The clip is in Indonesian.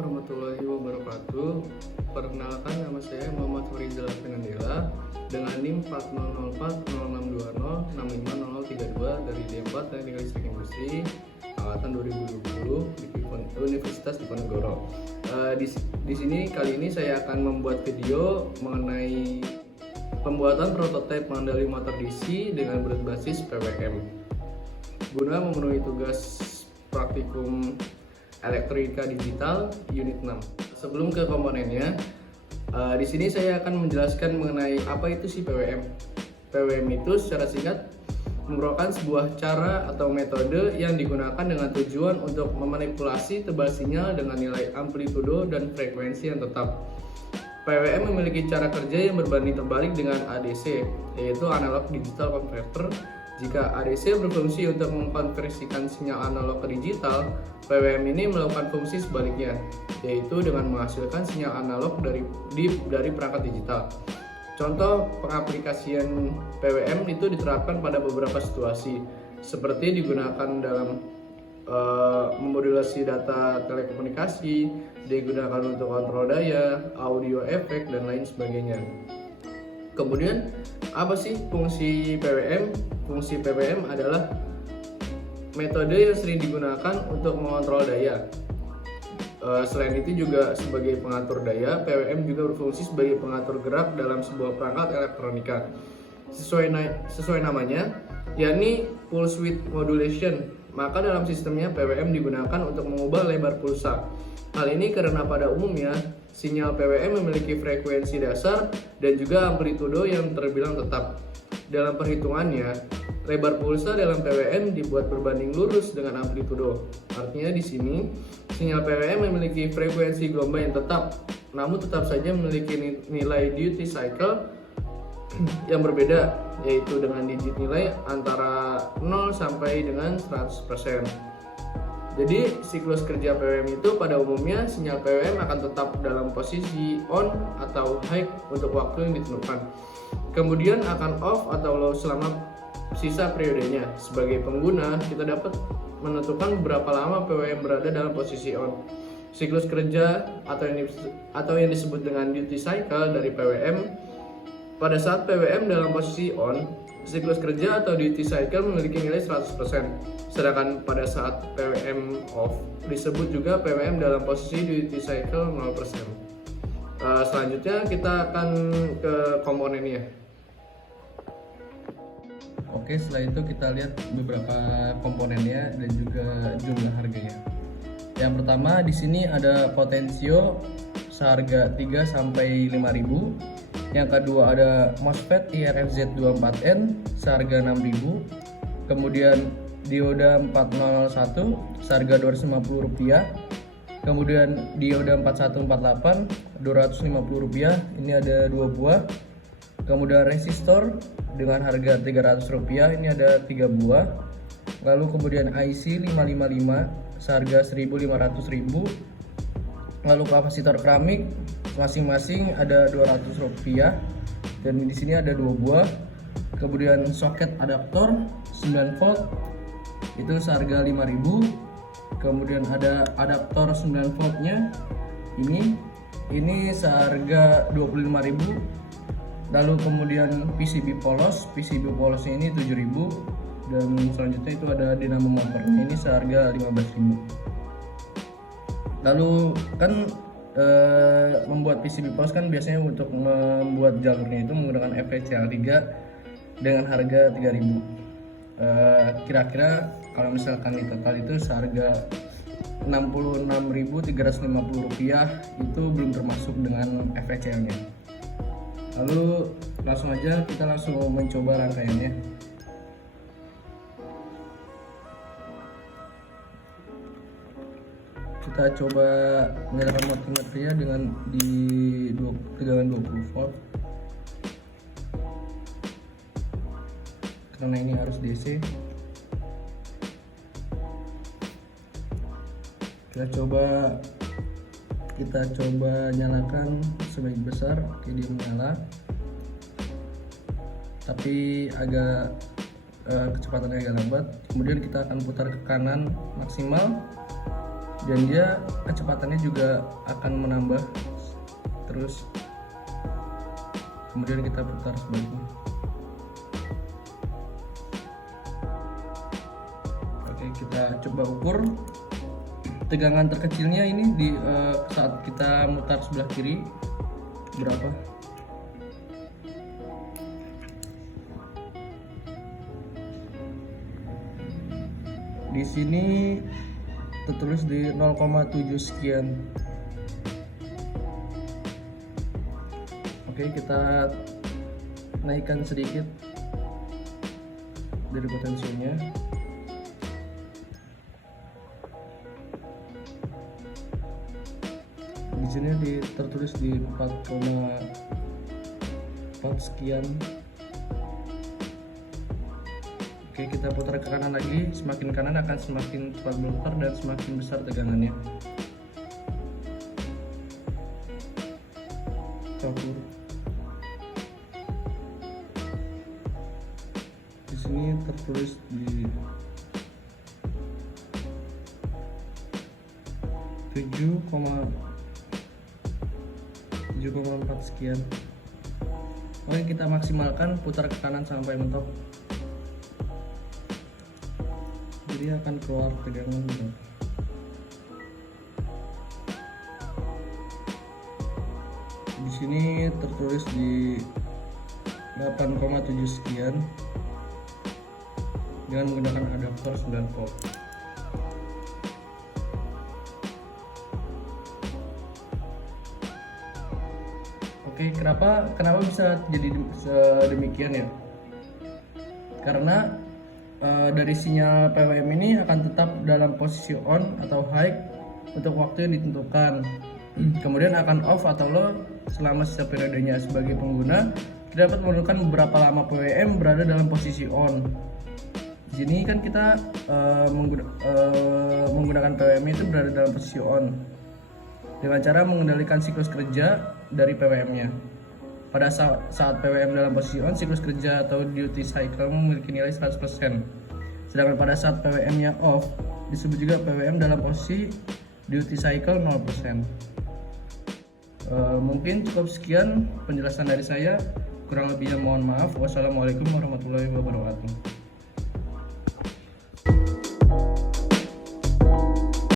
warahmatullahi wabarakatuh. Perkenalkan, nama saya Muhammad Farizal Pengendela dengan NIM 404062065032 dari D4 Teknik Listrik Industri angkatan 2020 di Universitas Diponegoro. Di sini kali ini saya akan membuat video mengenai pembuatan prototipe mandali motor DC dengan berbasis PWM guna memenuhi tugas praktikum elektronika digital unit 6. Sebelum ke komponennya, di sini saya akan menjelaskan mengenai apa itu si PWM. PWM itu secara singkat merupakan sebuah cara atau metode yang digunakan dengan tujuan untuk memanipulasi tebal sinyal dengan nilai amplitudo dan frekuensi yang tetap. PWM memiliki cara kerja yang berbanding terbalik dengan ADC, yaitu analog digital converter. Jika ADC berfungsi untuk mengkonversikan sinyal analog ke digital, PWM ini melakukan fungsi sebaliknya, yaitu dengan menghasilkan sinyal analog dari perangkat digital. Contoh pengaplikasian PWM itu diterapkan pada beberapa situasi, seperti digunakan dalam memodulasi data telekomunikasi, digunakan untuk kontrol daya, audio efek, dan lain sebagainya. Kemudian, apa sih fungsi PWM? Fungsi PWM adalah metode yang sering digunakan untuk mengontrol daya. Selain itu juga sebagai pengatur daya, PWM juga berfungsi sebagai pengatur gerak dalam sebuah perangkat elektronika. Sesuai namanya, yakni pulse width modulation. Maka dalam sistemnya PWM digunakan untuk mengubah lebar pulsa. Hal ini karena pada umumnya sinyal PWM memiliki frekuensi dasar dan juga amplitudo yang terbilang tetap. Dalam perhitungannya, lebar pulsa dalam PWM dibuat berbanding lurus dengan amplitudo. Artinya di sini sinyal PWM memiliki frekuensi gelombang yang tetap, namun tetap saja memiliki nilai duty cycle yang berbeda, yaitu dengan digit nilai antara 0 sampai dengan 100%. Jadi siklus kerja PWM itu pada umumnya sinyal PWM akan tetap dalam posisi on atau high untuk waktu yang ditentukan. Kemudian akan off atau low selama sisa periodenya. Sebagai pengguna, kita dapat menentukan berapa lama PWM berada dalam posisi on. Siklus kerja atau yang disebut dengan duty cycle dari PWM. Pada saat PWM dalam posisi on, siklus kerja atau duty cycle memiliki nilai 100%. Sedangkan pada saat PWM off, disebut juga PWM dalam posisi duty cycle 0%. Selanjutnya kita akan ke komponennya. Oke, setelah itu kita lihat beberapa komponennya dan juga jumlah harganya. Yang pertama di sini ada potensio seharga 3 sampai 5.000. Yang kedua ada MOSFET IRFZ24N seharga 6.000. Kemudian dioda 4001 seharga Rp250. Kemudian dioda 4148 Rp250. Ini ada 2 buah. Kemudian resistor dengan harga Rp300, ini ada 3 buah. Lalu kemudian IC 555 seharga Rp1.500. Lalu kapasitor keramik masing-masing ada Rp200 dan di sini ada 2 buah. Kemudian soket adaptor 9 volt itu seharga Rp5.000. Kemudian ada adaptor 9 voltnya ini seharga Rp25.000. Lalu kemudian PCB polosnya ini Rp7.000 dan selanjutnya itu ada dinamo motornya ini seharga Rp15.000. Lalu kan membuat PCB polos kan biasanya untuk membuat jalurnya itu menggunakan FECL3 dengan harga Rp3.000. Kira-kira kalau misalkan di total itu seharga Rp66.350 itu belum termasuk dengan FECL-nya. Lalu langsung aja kita langsung mencoba rangkaiannya. Kita coba menyalakan multimeternya dengan tegangan 20 volt karena ini harus DC. Kita coba nyalakan sebaik besar. Oke, dia menyala tapi agak kecepatannya agak lambat. Kemudian kita akan putar ke kanan maksimal dan dia kecepatannya juga akan menambah terus. Kemudian kita putar sebaliknya. Oke, kita coba ukur tegangan terkecilnya ini di saat kita mutar sebelah kiri berapa. Di sini tertulis di 0,7 sekian. Oke, kita naikkan sedikit dari potensinya. Di sini tertulis di 4,4 sekian. Oke, kita putar ke kanan lagi. Semakin kanan akan semakin cepat berputar dan semakin besar tegangannya. Kabur. Di sini tertulis di 7,4 sekian. Oke, kita maksimalkan, putar ke kanan sampai mentok. Jadi akan keluar tegangan gitu. Di sini tertulis di 8,7 sekian dengan menggunakan adaptor 9 volt. Oke, kenapa bisa jadi demikian ya? Karena dari sinyal PWM ini akan tetap dalam posisi on atau high untuk waktu yang ditentukan. Kemudian akan off atau low selama sisa periodenya. Sebagai pengguna, kita dapat menentukan berapa lama PWM berada dalam posisi on. Di sini kan kita menggunakan PWM itu berada dalam posisi on dengan cara mengendalikan siklus kerja dari PWM-nya. Pada saat PWM dalam posisi on, siklus kerja atau duty cycle memiliki nilai 100%. Sedangkan pada saat PWM-nya off, disebut juga PWM dalam posisi duty cycle 0%. Mungkin cukup sekian penjelasan dari saya. Kurang lebihnya mohon maaf. Wassalamualaikum warahmatullahi wabarakatuh.